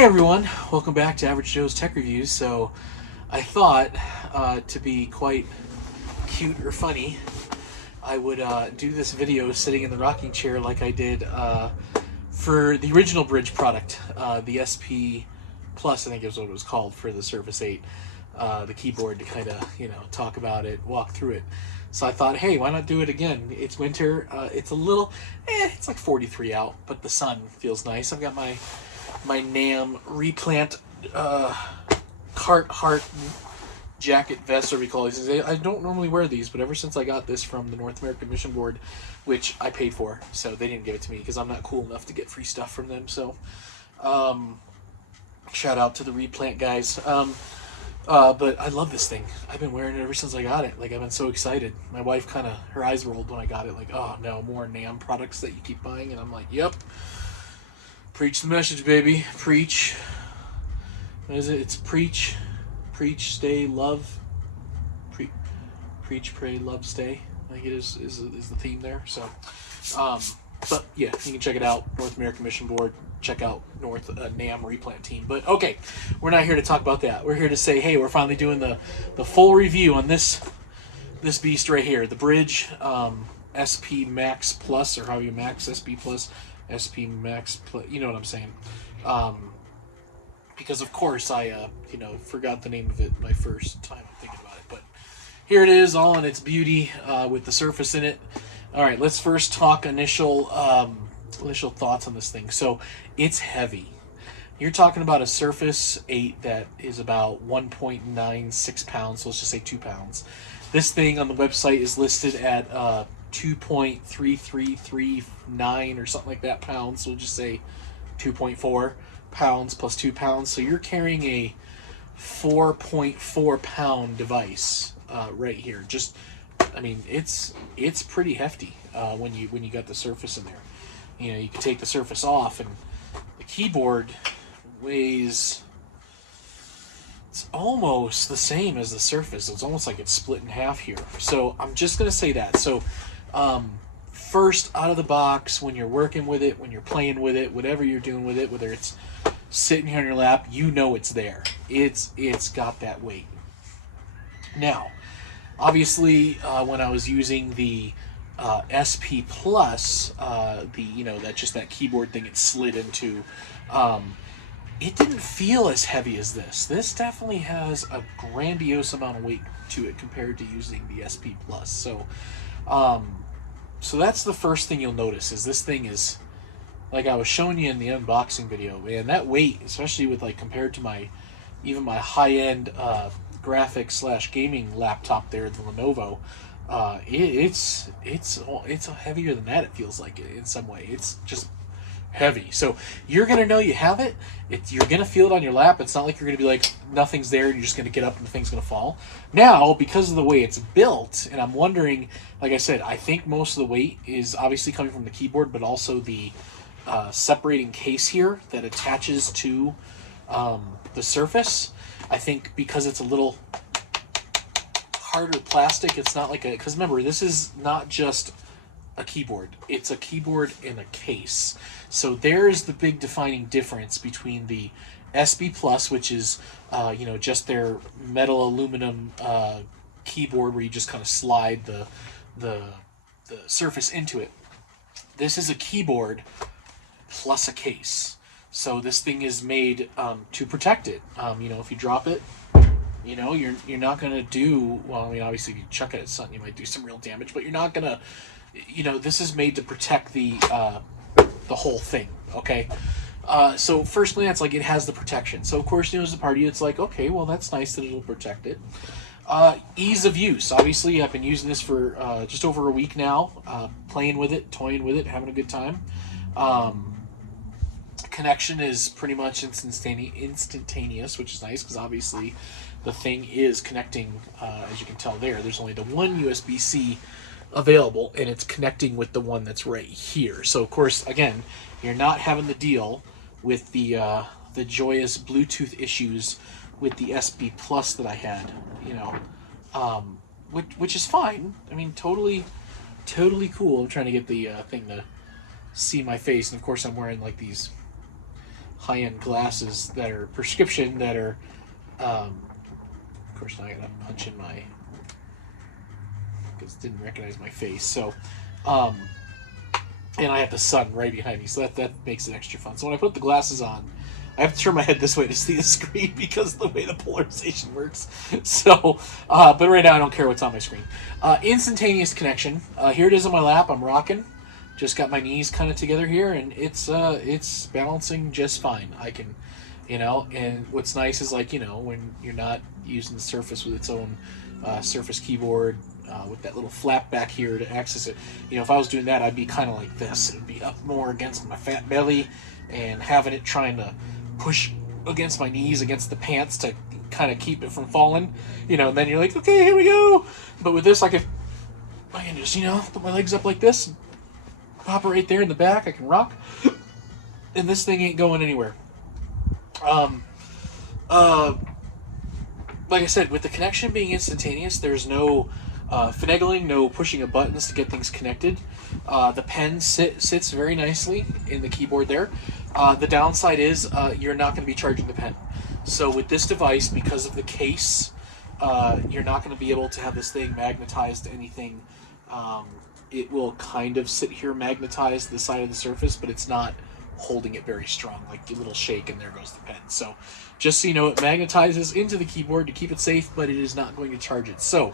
Hey everyone, welcome back to Average Joe's Tech Reviews. So I thought, to be quite cute or funny, I would do this video sitting in the rocking chair like I did for the original Brydge product, the SP Plus, I think is what it was called, for the Surface 8, the keyboard, to kind of, talk about it, walk through it. So I thought, hey, why not do it again? It's winter, it's a little, it's like 43 out, but the sun feels nice. I've got my NAM replant Carhartt jacket vest, or we call these. I don't normally wear these, but ever since I got this from the North American Mission Board, which I paid for, so they didn't give it to me because I'm not cool enough to get free stuff from them. So shout out to the replant guys. But I love this thing. I've been wearing it ever since I got it. Like, I've been so excited. My wife kind of, her eyes rolled when I got it, like, oh no, more NAM products that you keep buying. And I'm like, yep. Preach the message, baby. Preach. What is it? It's preach, stay, love. Preach, pray, love, stay. I think it is the theme there. So, but yeah, you can check it out. North American Mission Board. Check out NAM replant team. But okay, we're not here to talk about that. We're here to say, hey, we're finally doing the full review on this beast right here, the Brydge SP Max Plus, or how you Max SP Plus. SP Max Plus, you know what I'm saying? Because of course I forgot the name of it my first time thinking about it, but here it is, all in its beauty, with the Surface in it. All right, let's first talk initial thoughts on this thing. So it's heavy. You're talking about a Surface 8 that is about 1.96 pounds, so let's just say 2 pounds. This thing on the website is listed at 2.3339 or something like that pounds. So we'll just say 2.4 pounds plus 2 pounds. So you're carrying a 4.4 pound device right here. Just, I mean, it's pretty hefty when you got the Surface in there. You know, you can take the Surface off, and the keyboard weighs, it's almost the same as the Surface. It's almost like it's split in half here. So I'm just going to say that. So first, out of the box, when you're working with it, when you're playing with it, whatever you're doing with it, whether it's sitting here on your lap, you know it's there. It's got that weight. Now, obviously, when I was using the SP Plus, that keyboard thing it slid into, it didn't feel as heavy as this. This definitely has a grandiose amount of weight to it compared to using the SP Plus. So, so that's the first thing you'll notice, is this thing is, like I was showing you in the unboxing video, man, that weight, especially with, like, compared to my high-end graphics / gaming laptop there, the Lenovo, it's heavier than that, it feels like, in some way. It's just heavy. So you're going to know you have it. You're going to feel it on your lap. It's not like you're going to be like, nothing's there, and you're just going to get up and the thing's going to fall. Now, because of the way it's built, and I'm wondering, like I said, I think most of the weight is obviously coming from the keyboard, but also the separating case here that attaches to the Surface. I think because it's a little harder plastic, it's not like because remember, this is not just a keyboard, it's a keyboard in a case. So there's the big defining difference between the SP Plus, which is just their metal aluminum keyboard where you just kind of slide the Surface into it. This is a keyboard plus a case. So this thing is made to protect it. If you drop it, you're not going to do, well, I mean, obviously if you chuck it at something, you might do some real damage, but you're not going to, this is made to protect the whole thing, okay? So first glance, like, it has the protection. So of course, as a party, it's like, okay, well, that's nice that it'll protect it. Ease of use. Obviously, I've been using this for just over a week now, playing with it, toying with it, having a good time. Connection is pretty much instantaneous, which is nice because obviously the thing is connecting, as you can tell there's only the one USB-C available, and it's connecting with the one that's right here. So of course, again, you're not having to deal with the joyous Bluetooth issues with the SP Plus that I had, which is fine. I mean, totally cool. I'm trying to get the thing to see my face, and of course I'm wearing like these high-end glasses that are prescription that are, of course now I gotta punch in my, because it didn't recognize my face. So, and I have the sun right behind me, so that makes it extra fun. So when I put the glasses on, I have to turn my head this way to see the screen because of the way the polarization works. So, but right now I don't care what's on my screen. Instantaneous connection. Here it is on my lap. I'm rocking. Just got my knees kind of together here, and it's balancing just fine. I can, and what's nice is like, when you're not using the Surface with its own Surface keyboard, with that little flap back here to access it. If I was doing that, I'd be kind of like this. It'd be up more against my fat belly and having it trying to push against my knees, against the pants to kind of keep it from falling. And then you're like, okay, here we go. But with this, I can just, put my legs up like this, and pop it right there in the back. I can rock. And this thing ain't going anywhere. Like I said, with the connection being instantaneous, there's no finagling, no pushing of buttons to get things connected. The pen sits very nicely in the keyboard there. The downside is you're not going to be charging the pen. So with this device, because of the case, you're not going to be able to have this thing magnetized to anything. It will kind of sit here magnetized to the side of the Surface, but it's not holding it very strong. Like a little shake and there goes the pen. So just so you know, it magnetizes into the keyboard to keep it safe, but it is not going to charge it. So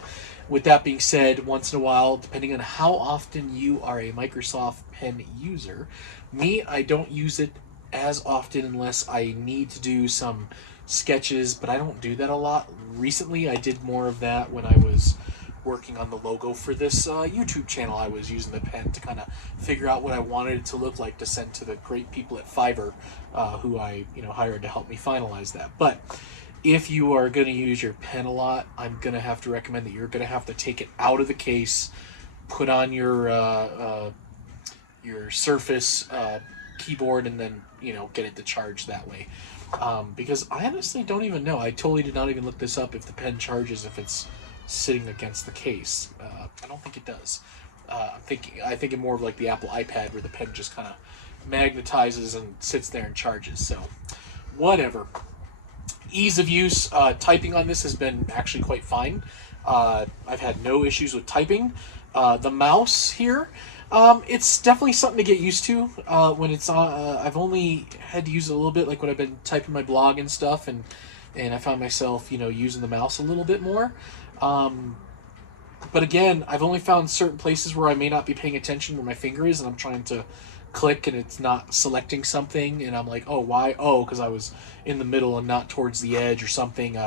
with that being said, once in a while, depending on how often you are a Microsoft Pen user, I don't use it as often unless I need to do some sketches, but I don't do that a lot. Recently, I did more of that when I was working on the logo for this YouTube channel. I was using the pen to kind of figure out what I wanted it to look like to send to the great people at Fiverr, who I hired to help me finalize that. But if you are going to use your pen a lot, I'm going to have to recommend that you're going to have to take it out of the case, put on your Surface keyboard, and then get it to charge that way. Because I honestly don't even know. I totally did not even look this up if the pen charges if it's sitting against the case. I don't think it does. I think it more of like the Apple iPad where the pen just kind of magnetizes and sits there and charges. So whatever. Ease of use. Typing on this has been actually quite fine. I've had no issues with typing. The mouse here, it's definitely something to get used to when it's on. I've only had to use it a little bit, like when I've been typing my blog and stuff, and I found myself, using the mouse a little bit more. But again, I've only found certain places where I may not be paying attention where my finger is, and I'm trying to click and it's not selecting something, and I'm like, oh, why? Oh, because I was in the middle and not towards the edge or something.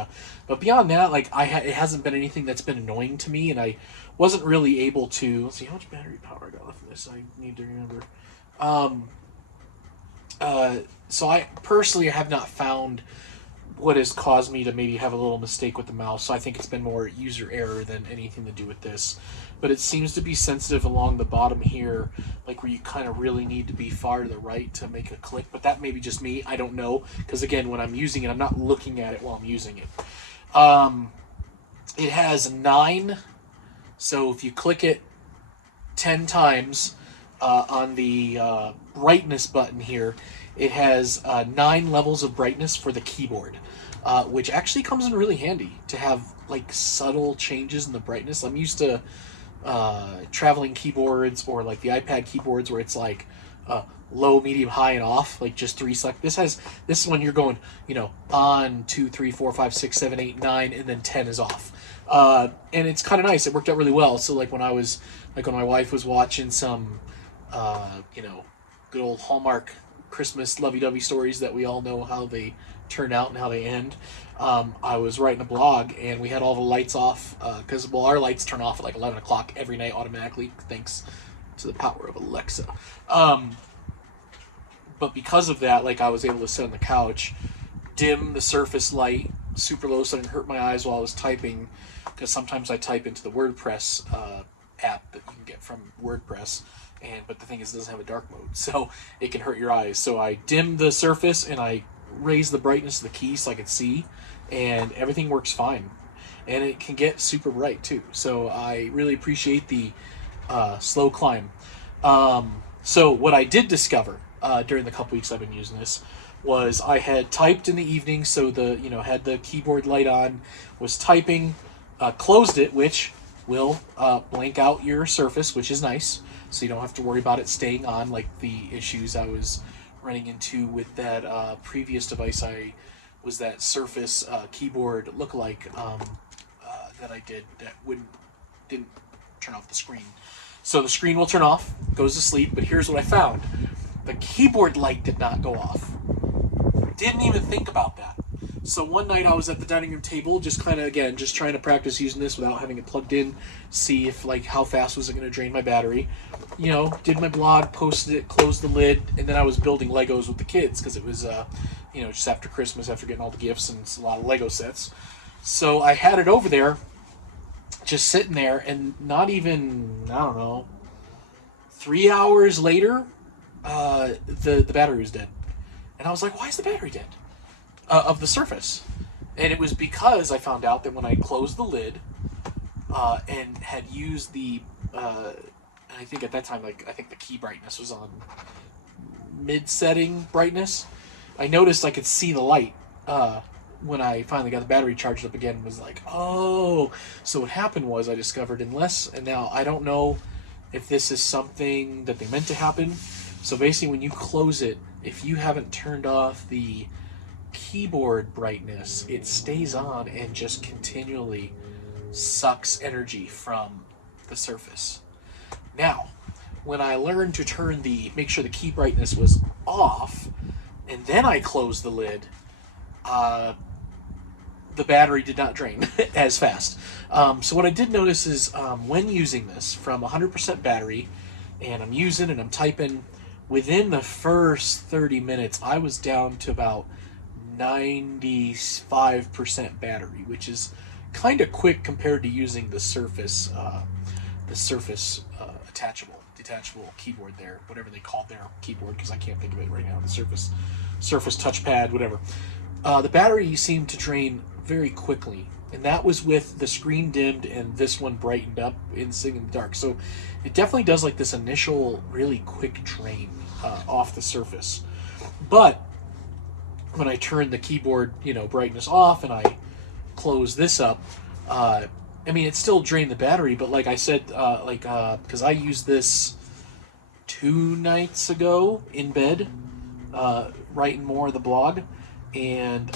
But beyond that, like it hasn't been anything that's been annoying to me, and I wasn't really able to. Let's see how much battery power I got left in this. I need to remember. So I personally have not found what has caused me to maybe have a little mistake with the mouse. So I think it's been more user error than anything to do with this. But it seems to be sensitive along the bottom here, like where you kind of really need to be far to the right to make a click. But that may be just me. I don't know. Because again, when I'm using it, I'm not looking at it while I'm using it. It has 9. So if you click it 10 times on the brightness button here, it has 9 levels of brightness for the keyboard, which actually comes in really handy to have like subtle changes in the brightness. I'm used to traveling keyboards or like the iPad keyboards where it's like low, medium, high, and off, like just 3 select. This is when you're going, on 2, 3, 4, 5, 6, 7, 8, 9, and then 10 is off. And it's kind of nice. It worked out really well. So like when my wife was watching some, good old Hallmark Christmas lovey-dovey stories that we all know how they turn out and how they end. I was writing a blog and we had all the lights off because our lights turn off at like 11 o'clock every night automatically thanks to the power of Alexa. But because of that, like I was able to sit on the couch, dim the Surface light super low so I didn't hurt my eyes while I was typing, because sometimes I type into the WordPress app that you can get from WordPress. But the thing is, it doesn't have a dark mode, so it can hurt your eyes. So I dimmed the Surface and I raised the brightness of the key so I could see, and everything works fine. And it can get super bright too. So I really appreciate the slow climb. So what I did discover during the couple weeks I've been using this was I had typed in the evening, so had the keyboard light on, was typing, closed it, which will blank out your Surface, which is nice, so you don't have to worry about it staying on like the issues I was running into with that previous device. I was that Surface keyboard lookalike that I did that didn't turn off the screen. So the screen will turn off, goes to sleep, but here's what I found. The keyboard light did not go off. Didn't even think about that. So one night I was at the dining room table, just kind of, again, just trying to practice using this without having it plugged in, see if, like, how fast was it going to drain my battery. Did my blog, posted it, closed the lid, and then I was building Legos with the kids, because it was, just after Christmas, after getting all the gifts, and it's a lot of Lego sets. So I had it over there, just sitting there, and not even, I don't know, 3 hours later, the battery was dead. And I was like, why is the battery dead? Of the Surface. And it was because I found out that when I closed the lid and had used the, I think at that time, I think the key brightness was on mid-setting brightness, I noticed I could see the light when I finally got the battery charged up again, and was like, oh. So what happened was I discovered and now I don't know if this is something that they meant to happen. So basically when you close it, if you haven't turned off the keyboard brightness, it stays on and just continually sucks energy from the Surface. Now, when I learned to make sure the key brightness was off, and then I closed the lid, the battery did not drain as fast. So what I did notice is when using this from 100% battery, and I'm typing, within the first 30 minutes, I was down to about 95% battery, which is kind of quick compared to using the Surface detachable keyboard there, whatever they called their keyboard, because I can't think of it right now. The Surface touchpad, whatever. The battery seemed to drain very quickly, and that was with the screen dimmed and this one brightened up in the dark. So it definitely does like this initial really quick drain off the Surface. But when I turn the keyboard, brightness off, and I close this up, it still drained the battery, but like I said, because I used this 2 nights ago in bed, writing more of the blog, and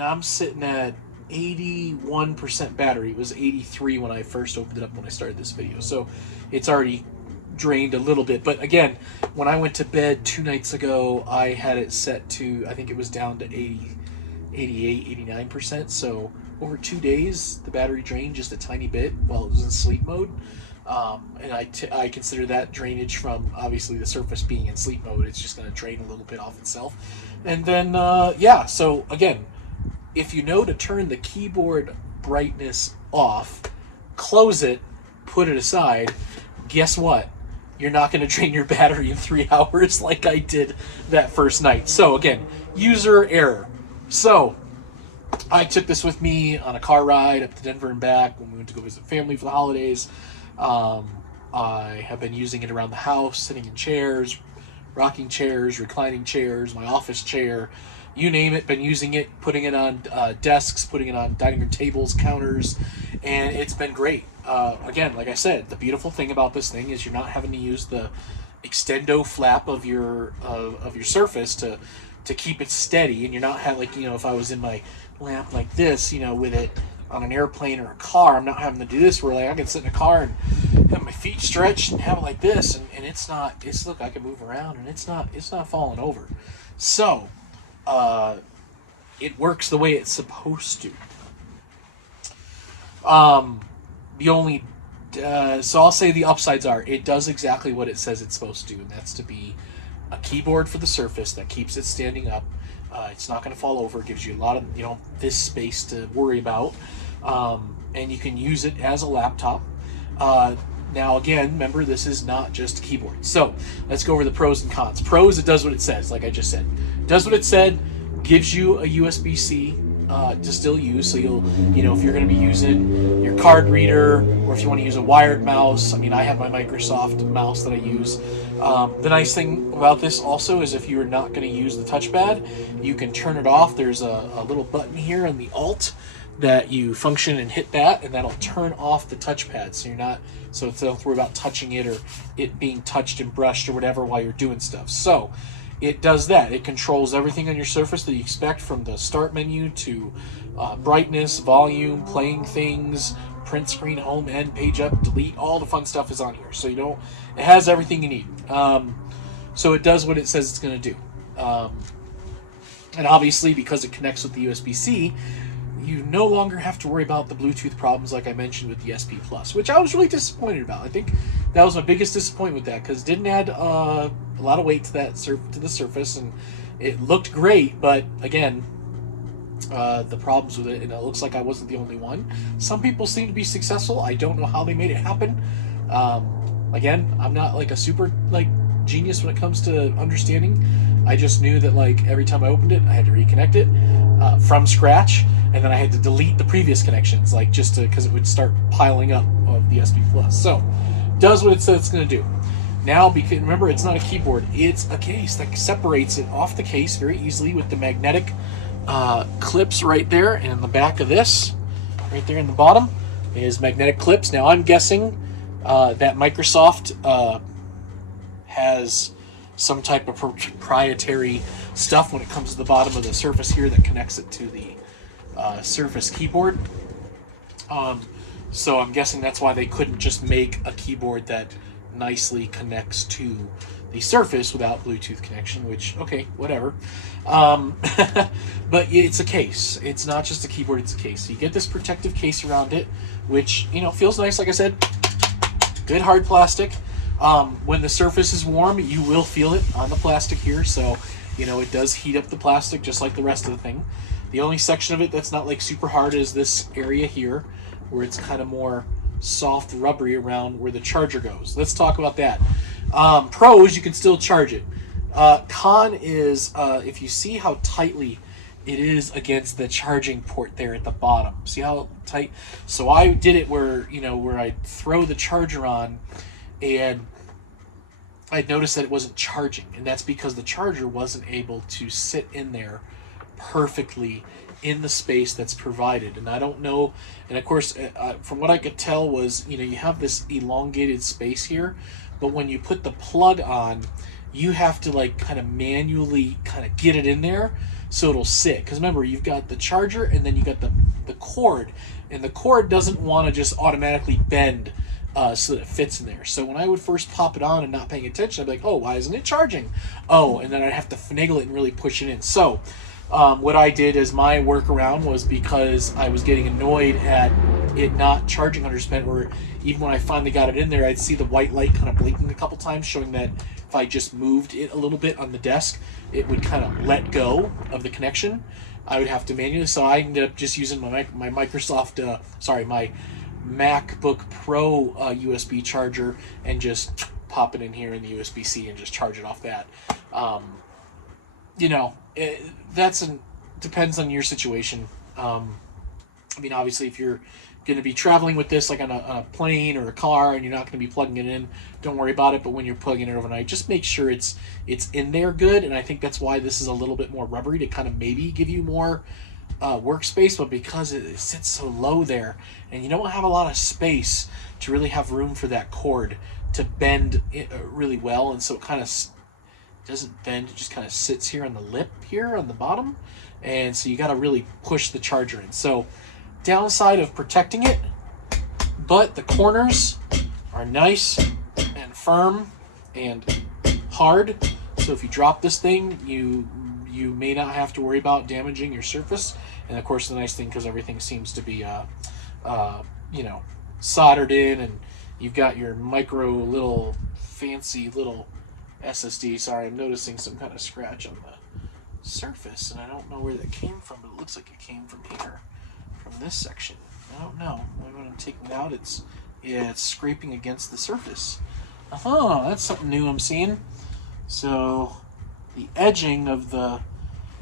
I'm sitting at 81% battery. It was 83 when I first opened it up when I started this video, so it's already drained a little bit. But again, when I went to bed 2 nights ago, I had it set to, I think it was down to 88, 89%. So over 2 days, the battery drained just a tiny bit while it was in sleep mode. And I consider that drainage from obviously the Surface being in sleep mode. It's just going to drain a little bit off itself. And then, so again, if you know to turn the keyboard brightness off, close it, put it aside, guess what? You're not going to drain your battery in 3 hours like I did that first night. So again, user error. So I took this with me on a car ride up to Denver and back when we went to go visit family for the holidays. I have been using it around the house, sitting in chairs, rocking chairs, reclining chairs, my office chair, you name it, been using it, putting it on desks, putting it on dining room tables, counters, and it's been great. Again, like I said, the beautiful thing about this thing is you're not having to use the extendo flap of your Surface to keep it steady, and you're not having, if I was in my lap like this, with it on an airplane or a car, I'm not having to do this where I can sit in a car and have my feet stretched and have it like this, and look, I can move around and it's not falling over. So it works the way it's supposed to. The only so I'll say the upsides are it does exactly what it says it's supposed to do, and that's to be a keyboard for the Surface that keeps it standing up. It's not going to fall over. It gives you a lot of this space to worry about, and you can use it as a laptop. Now again, remember, this is not just a keyboard. So let's go over the pros and cons. Pros, it does what it says, like I just said. It does what it said, gives you a USB-C to still use. So you'll, if you're going to be using your card reader, or if you want to use a wired mouse. I mean, I have my Microsoft mouse that I use. The nice thing about this also is if you're not going to use the touchpad, you can turn it off. There's a little button here on the Alt that you function and hit that, and that'll turn off the touchpad, so you're not, so don't have to worry about touching it or it being touched and brushed or whatever while you're doing stuff. So it does that. It controls everything on your Surface that you expect, from the start menu to brightness, volume, playing things, print screen, home, end, page up, delete. All the fun stuff is on here. So it has everything you need. So it does what it says it's going to do. And obviously, because it connects with the USB-C, you no longer have to worry about the Bluetooth problems like I mentioned with the SP Plus, which I was really disappointed about. I think that was my biggest disappointment with that, because it didn't add a lot of weight to the Surface, and it looked great, but again, the problems with it, and it looks like I wasn't the only one. Some people seem to be successful. I don't know how they made it happen. Again, I'm not like a super genius when it comes to understanding. I just knew that every time I opened it, I had to reconnect it from scratch, and then I had to delete the previous connections, because it would start piling up of the SP Plus. So, does what it says it's going to do. Now, because remember, it's not a keyboard; it's a case that separates it off the case very easily with the magnetic clips right there, and in the back of this, right there in the bottom, is magnetic clips. Now, I'm guessing that Microsoft has some type of proprietary stuff when it comes to the bottom of the Surface here that connects it to the Surface keyboard. So I'm guessing that's why they couldn't just make a keyboard that nicely connects to the Surface without Bluetooth connection, which, okay, whatever. But it's a case. It's not just a keyboard, it's a case. So you get this protective case around it, which, feels nice, like I said. Good hard plastic. When the Surface is warm, you will feel it on the plastic here, so it does heat up the plastic just like the rest of the thing. The only section of it that's not super hard is this area here, where it's kind of more soft, rubbery around where the charger goes. Let's talk about that. Pros, you can still charge it. Con is if you see how tightly it is against the charging port there at the bottom. See how tight? So I did it where I throw the charger on, and I noticed that it wasn't charging, and that's because the charger wasn't able to sit in there perfectly in the space that's provided. And I don't know, and of course, from what I could tell was, you have this elongated space here, but when you put the plug on, you have to kind of manually get it in there so it'll sit. Because remember, you've got the charger, and then you got the cord, and the cord doesn't want to just automatically bend so that it fits in there. So when I would first pop it on and not paying attention, I'd be like, oh, why isn't it charging? Oh, and then I'd have to finagle it and really push it in. So what I did as my workaround was, because I was getting annoyed at it not charging 100%, or even when I finally got it in there, I'd see the white light kind of blinking a couple times, showing that if I just moved it a little bit on the desk, it would kind of let go of the connection. I would have to manually, so I ended up just using my Microsoft, my MacBook Pro USB charger, and just pop it in here in the USB-C and just charge it off that. Depends on your situation. Obviously, if you're going to be traveling with this, on a plane or a car, and you're not going to be plugging it in, don't worry about it. But when you're plugging it overnight, just make sure it's in there good. And I think that's why this is a little bit more rubbery, to kind of maybe give you more workspace, but because it sits so low there, and you don't have a lot of space to really have room for that cord to bend it really well, and so it kind of doesn't bend, it just kind of sits here on the lip here on the bottom, and so you got to really push the charger in. So downside of protecting it, but the corners are nice and firm and hard, so if you drop this thing, you may not have to worry about damaging your Surface. And of course, the nice thing, because everything seems to be soldered in, and you've got your micro little fancy little SSD. Sorry, I'm noticing some kind of scratch on the Surface, and I don't know where that came from, but it looks like it came from here, from this section. I don't know. When I'm taking it out, it's scraping against the Surface. That's something new I'm seeing. So the edging of the,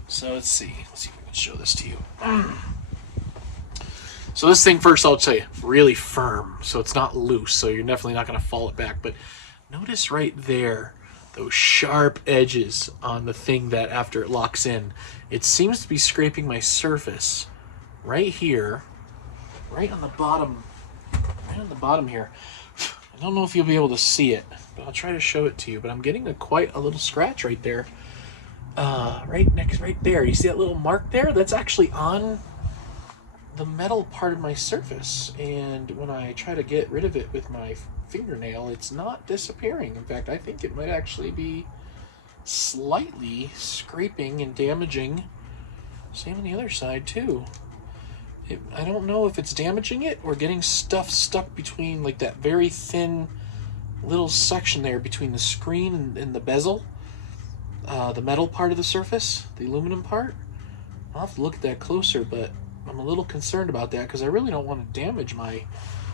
so let's see if we can Let's show this to you. So this thing, first I'll tell you, really firm. So it's not loose, so you're definitely not going to fall it back. But notice right there, those sharp edges on the thing that after it locks in, it seems to be scraping my surface right here, right on the bottom here. I don't know if you'll be able to see it, but I'll try to show it to you. But I'm getting quite a little scratch right there. Right there. You see that little mark there? That's actually on the metal part of my surface. And when I try to get rid of it with my fingernail, it's not disappearing. In fact, I think it might actually be slightly scraping and damaging. Same on the other side too. I don't know if it's damaging it or getting stuff stuck between, like, that very thin little section there between the screen and the bezel, the metal part of the surface, the aluminum part. I'll have to look at that closer, but I'm a little concerned about that because I really don't want to damage my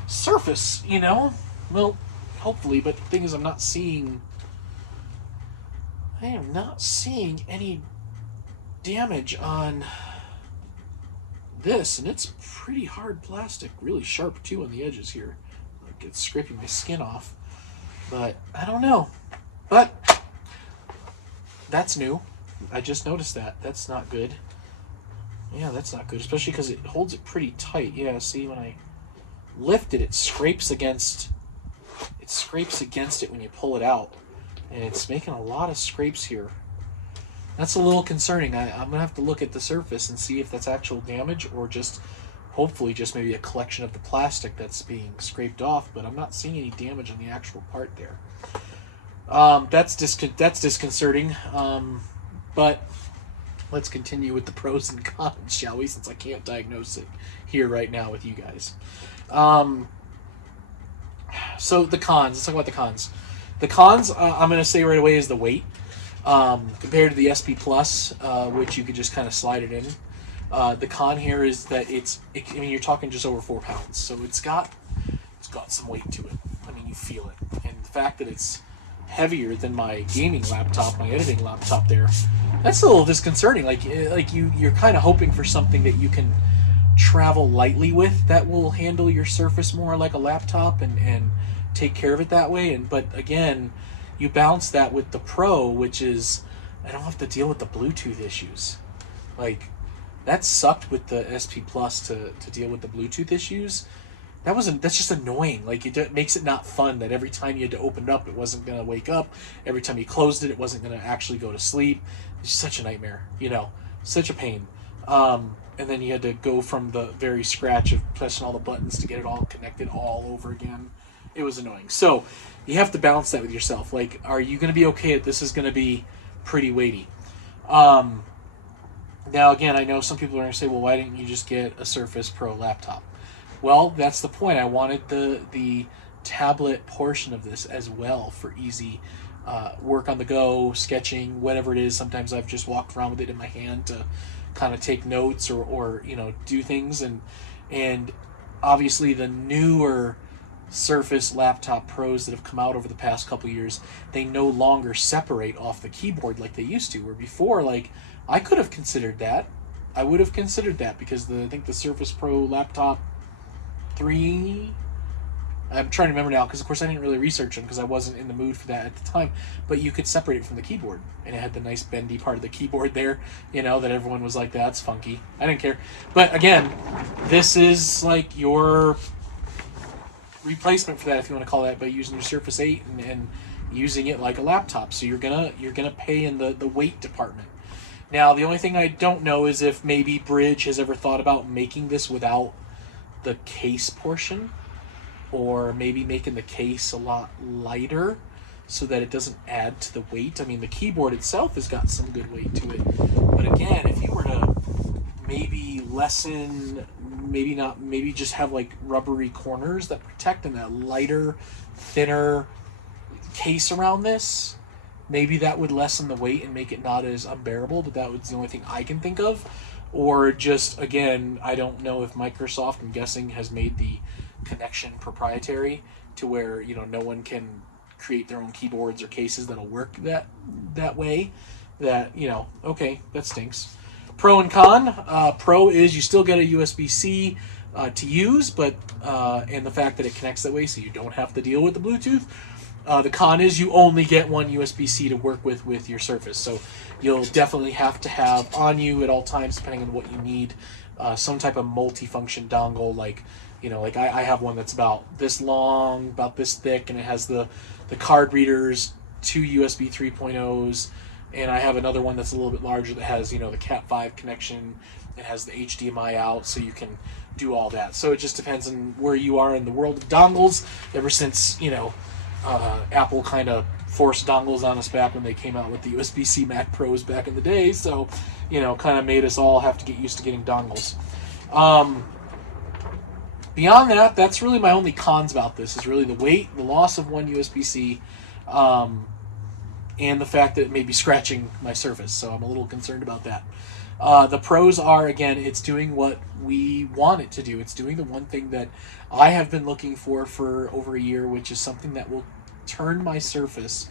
surface, you know? Well, hopefully, but the thing is I am not seeing any damage on this, and it's pretty hard plastic, really sharp too on the edges here. Like it's scraping my skin off, but I don't know. But that's new. I just noticed that. That's not good. Yeah, that's not good, especially because it holds it pretty tight. Yeah, see, when I lift it, it scrapes against it when you pull it out, and it's making a lot of scrapes here. That's a little concerning. I'm going to have to look at the surface and see if that's actual damage or just, hopefully, just maybe a collection of the plastic that's being scraped off, but I'm not seeing any damage on the actual part there. That's disconcerting, but let's continue with the pros and cons, shall we, since I can't diagnose it here right now with you guys. So the cons, let's talk about the cons. The cons, I'm going to say right away, is the weight. Compared to the SP Plus, which you could just kind of slide it in. The con here is that I mean, you're talking just over 4 pounds, so it's got some weight to it. I mean, you feel it, and the fact that it's heavier than my gaming laptop, my editing laptop, that's a little disconcerting. Like you're kind of hoping for something that you can travel lightly with, that will handle your surface more like a laptop and take care of it that way. But again, you balance that with the Pro, which is, I don't have to deal with the Bluetooth issues. Like, that sucked with the SP Plus to deal with the Bluetooth issues. That's just annoying. Like, it makes it not fun that every time you had to open it up, it wasn't going to wake up. Every time you closed it, it wasn't going to actually go to sleep. It's such a nightmare, such a pain. And then you had to go from the very scratch of pressing all the buttons to get it all connected all over again. It was annoying. So you have to balance that with yourself. Like, are you going to be okay if this is going to be pretty weighty? Now, again, I know some people are going to say, well, why didn't you just get a Surface Pro laptop? Well, that's the point. I wanted the tablet portion of this as well for easy work on the go, sketching, whatever it is. Sometimes I've just walked around with it in my hand to kind of take notes or do things. And obviously the newer Surface laptop Pros that have come out over the past couple years, they no longer separate off the keyboard like they used to. Where before, like, I could have considered that. I would have considered that because I think the Surface Pro laptop 3, I'm trying to remember now because of course I didn't really research them because I wasn't in the mood for that at the time, but you could separate it from the keyboard and it had the nice bendy part of the keyboard there, that everyone was like, that's funky. I didn't care. But again, this is like your replacement for that, if you want to call that, by using your Surface 8 and using it like a laptop. So you're gonna pay in the weight department. Now, the only thing I don't know is if maybe Brydge has ever thought about making this without the case portion, or maybe making the case a lot lighter so that it doesn't add to the weight. I mean, the keyboard itself has got some good weight to it, but again, if you were to maybe lessen, maybe just have like rubbery corners that protect and that lighter, thinner case around this, maybe that would lessen the weight and make it not as unbearable. But that was the only thing I can think of. Or just, again, I don't know if Microsoft, I'm guessing, has made the connection proprietary to where no one can create their own keyboards or cases that'll work that way. That okay, that stinks. Pro and con. Pro is you still get a USB-C to use, but and the fact that it connects that way, so you don't have to deal with the Bluetooth. The con is you only get one USB-C to work with your Surface, so you'll definitely have to have on you at all times, depending on what you need, some type of multi-function dongle. Like, like I have one that's about this long, about this thick, and it has the card readers, 2 USB 3.0s, and I have another one that's a little bit larger that has, the Cat 5 connection. It has the HDMI out, so you can do all that. So it just depends on where you are in the world of dongles. Ever since, Apple kind of forced dongles on us back when they came out with the USB-C Mac Pros back in the day. So, kind of made us all have to get used to getting dongles. Beyond that, that's really my only cons about this, is really the weight, the loss of one USB-C, and the fact that it may be scratching my Surface. So I'm a little concerned about that. The pros are, again, it's doing what we want it to do. It's doing the one thing that I have been looking for over a year, which is something that will turn my Surface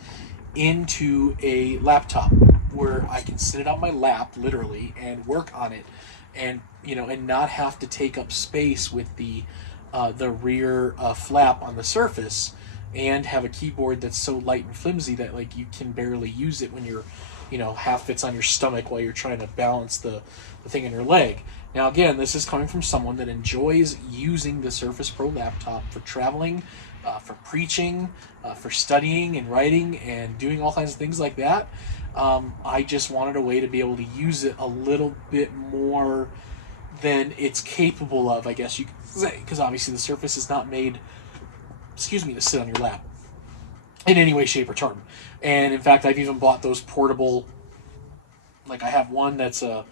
into a laptop where I can sit it on my lap, literally, and work on it, and and not have to take up space with the rear flap on the Surface, and have a keyboard that's so light and flimsy that you can barely use it when you're half fits on your stomach while you're trying to balance the thing in your leg. Now, again, this is coming from someone that enjoys using the Surface Pro laptop for traveling, for preaching, for studying and writing and doing all kinds of things like that. I just wanted a way to be able to use it a little bit more than it's capable of, I guess you could say, because obviously the Surface is not made, to sit on your lap in any way, shape, or term. And in fact, I've even bought those portable, I have one that's a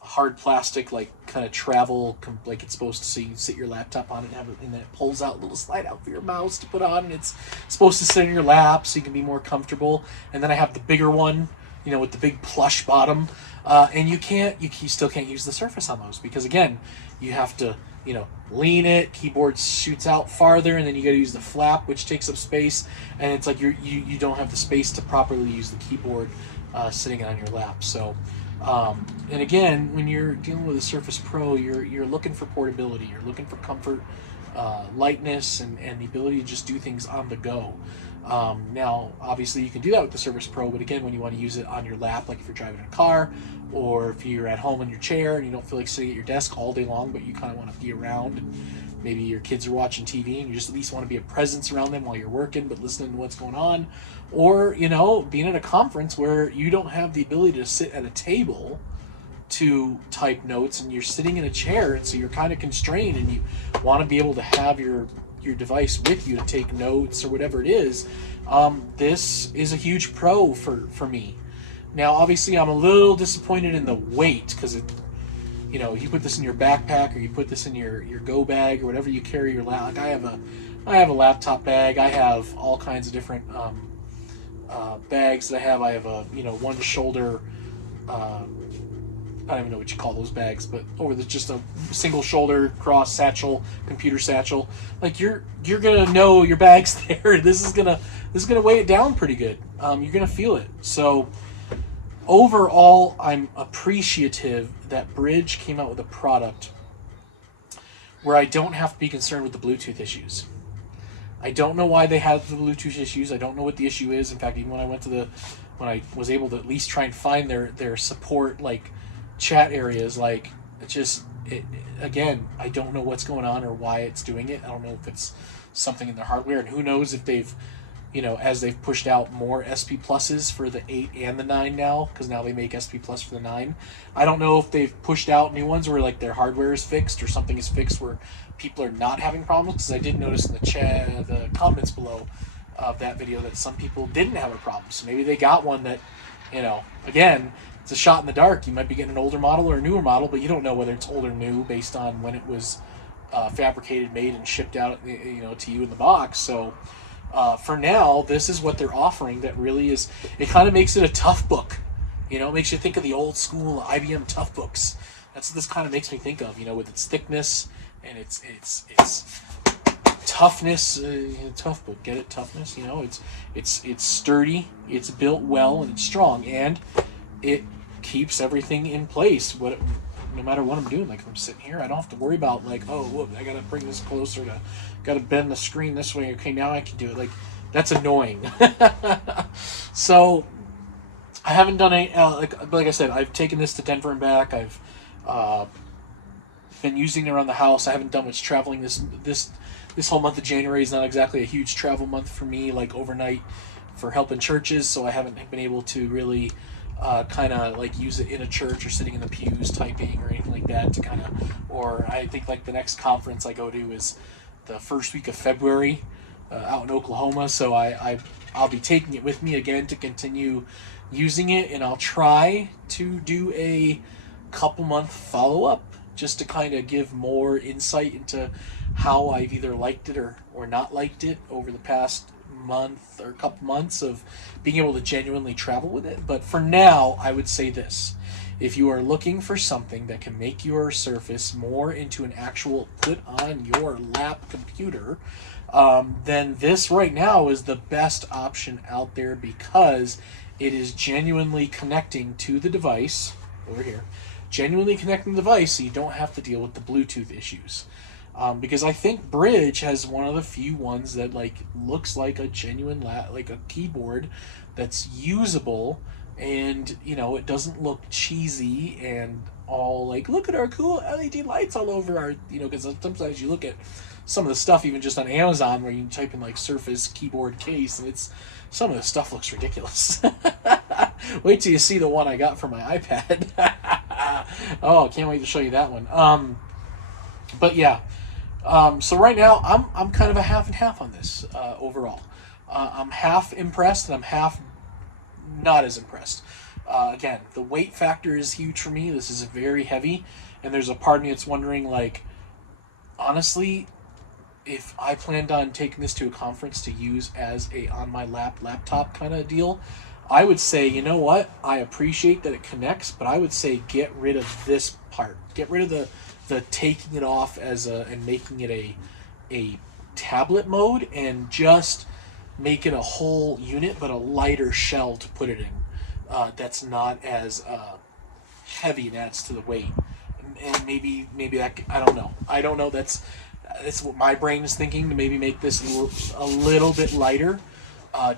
hard plastic, kind of travel, it's supposed to, so you can sit your laptop on it and have it, and then it pulls out a little slide out for your mouse to put on, and it's supposed to sit in your lap so you can be more comfortable. And then I have the bigger one, with the big plush bottom, and you still can't use the Surface on those, because again, you have to, lean it, keyboard shoots out farther, and then you got to use the flap, which takes up space, and it's you don't have the space to properly use the keyboard sitting on your lap. So, and again, when you're dealing with a Surface Pro, you're looking for portability, you're looking for comfort, lightness, and the ability to just do things on the go. Now, obviously, you can do that with the Surface Pro, but again, when you want to use it on your lap, like if you're driving a car, or if you're at home in your chair and you don't feel like sitting at your desk all day long, but you kind of want to be around, and maybe your kids are watching TV and you just at least want to be a presence around them while you're working, but listening to what's going on, or, being at a conference where you don't have the ability to sit at a table to type notes, and you're sitting in a chair, and so you're kind of constrained, and you want to be able to have your device with you to take notes or whatever it is. This is a huge pro for me. Now, obviously, I'm a little disappointed in the weight, because you put this in your backpack, or you put this in your go bag, or whatever you carry your lap. I have a laptop bag. I have all kinds of different bags that I have. I have a one shoulder. I don't even know what you call those bags, but just a single shoulder cross satchel, computer satchel. You're gonna know your bag's there. This is gonna weigh it down pretty good. You're gonna feel it. So overall, I'm appreciative that Brydge came out with a product where I don't have to be concerned with the Bluetooth issues. I don't know why they had the Bluetooth issues. I don't know what the issue is. In fact, even when I was able to at least try and find their support, chat areas, again, I don't know what's going on or why it's doing it. I don't know if it's something in their hardware, and who knows if they've, as they've pushed out more SP Pluses for the 8 and the 9 now, because now they make SP Plus for the 9. I don't know if they've pushed out new ones where their hardware is fixed, or something is fixed where people are not having problems, because I did notice in the comments below of that video that some people didn't have a problem. So maybe they got one that, again, it's a shot in the dark. You might be getting an older model or a newer model, but you don't know whether it's old or new based on when it was fabricated, made, and shipped out, to you in the box. So for now, this is what they're offering. That really is. It kind of makes it a tough book. It makes you think of the old school IBM tough books. That's what this kind of makes me think of. With its thickness and its toughness. Tough book. Get it? Toughness. It's sturdy. It's built well, and it's strong, and it keeps everything in place. No matter what I'm doing, like if I'm sitting here, I don't have to worry about like, oh, whoop, I gotta bring this closer gotta bend the screen this way. Okay, now I can do it. Like, that's annoying. So I haven't done any, like I said, I've taken this to Denver and back. I've been using it around the house. I haven't done much traveling. This whole month of January is not exactly a huge travel month for me, like overnight for helping churches, so I haven't been able to really kind of like use it in a church or sitting in the pews typing or anything like that to kind of, or I think like the next conference I go to is the first week of February out in Oklahoma, so I'll be taking it with me again to continue using it, and I'll try to do a couple month follow-up just to kind of give more insight into how I've either liked it or not liked it over the past month or couple months of being able to genuinely travel with it. But for now, I would say this: if you are looking for something that can make your Surface more into an actual put on your lap computer, then this right now is the best option out there, because it is genuinely connecting to the device over here, genuinely connecting the device, so you don't have to deal with the Bluetooth issues. Because I think Brydge has one of the few ones that like looks like a genuine like a keyboard that's usable, and it doesn't look cheesy and all like, look at our cool LED lights all over our, because sometimes you look at some of the stuff even just on Amazon where you can type in like Surface keyboard case, and some of the stuff looks ridiculous. Wait till you see the one I got for my iPad. Oh, can't wait to show you that one. But yeah. So right now, I'm kind of a half and half on this overall. I'm half impressed and I'm half not as impressed. Again, the weight factor is huge for me. This is very heavy, and there's a part of me that's wondering, like, honestly, if I planned on taking this to a conference to use as a on my laptop kind of deal, I would say, you know what? I appreciate that it connects, but I would say get rid of this part. Get rid of the taking it off and making it a tablet mode, and just make it a whole unit but a lighter shell to put it in, that's not as heavy and adds to the weight. And maybe that, I don't know, that's what my brain is thinking, to maybe make this a little bit lighter,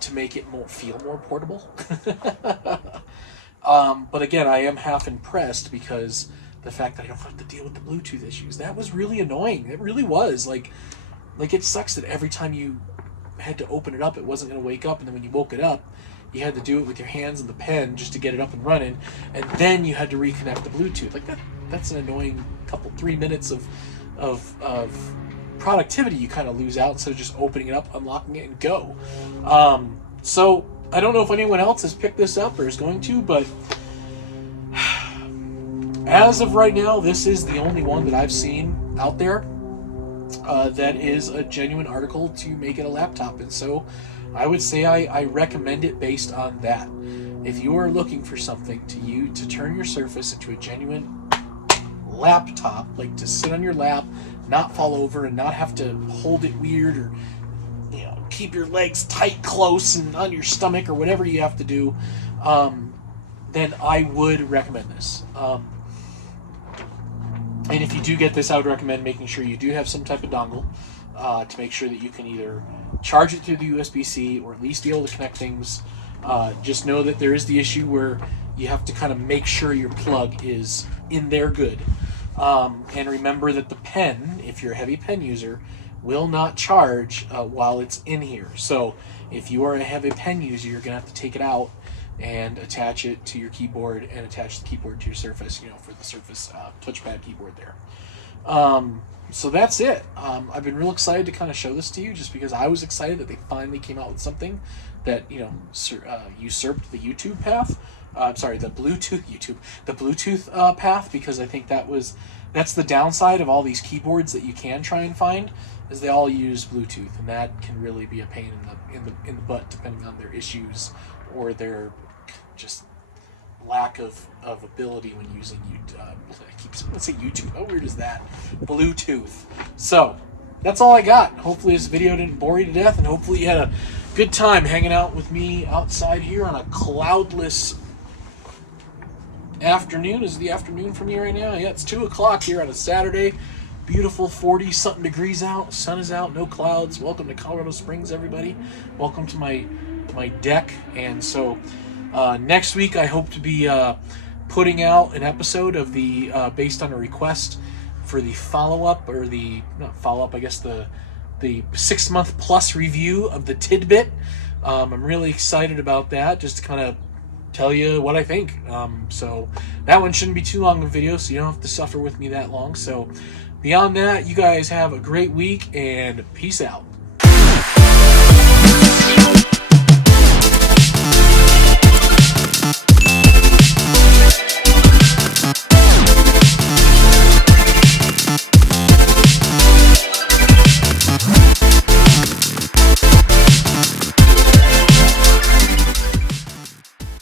to make it feel more portable. But again, I am half impressed because the fact that I don't have to deal with the Bluetooth issues, that was really annoying. It really was. Like it sucks that every time you had to open it up, it wasn't going to wake up, and then when you woke it up, you had to do it with your hands and the pen just to get it up and running, and then you had to reconnect the Bluetooth. Like that's an annoying 3 minutes of productivity you kind of lose out, instead of just opening it up, unlocking it, and go. So I don't know if anyone else has picked this up or is going to, but as of right now, this is the only one that I've seen out there that is a genuine article to make it a laptop. And so I would say I recommend it based on that. If you are looking for something to turn your Surface into a genuine laptop, like to sit on your lap, not fall over, and not have to hold it weird, or keep your legs tight close and on your stomach, or whatever you have to do, then I would recommend this. And if you do get this, I would recommend making sure you do have some type of dongle to make sure that you can either charge it through the USB-C or at least be able to connect things. Just know that there is the issue where you have to kind of make sure your plug is in there good. And remember that the pen, if you're a heavy pen user, will not charge while it's in here. So if you are a heavy pen user, you're going to have to take it out and attach it to your keyboard, and attach the keyboard to your Surface, for the Surface touchpad keyboard there. So that's it. I've been real excited to kind of show this to you, just because I was excited that they finally came out with something that, usurped the YouTube path. The Bluetooth path, because I think that's the downside of all these keyboards that you can try and find, is they all use Bluetooth, and that can really be a pain in the butt, depending on their issues or their just lack of ability when using let's say YouTube. How weird is that? Bluetooth. So that's all I got. Hopefully this video didn't bore you to death, and hopefully you had a good time hanging out with me outside here on a cloudless afternoon. Is it the afternoon for me right now? Yeah, it's 2 o'clock here on a Saturday. Beautiful 40-something degrees out. Sun is out, no clouds. Welcome to Colorado Springs, everybody. Welcome to my deck. And so next week I hope to be putting out an episode of the based on a request for the follow-up, or the not follow-up, I guess the 6-month plus review of the Tidbit. I'm really excited about that, just to kind of tell you what I think. So that one shouldn't be too long of a video, so you don't have to suffer with me that long. So beyond that, you guys have a great week, and peace out.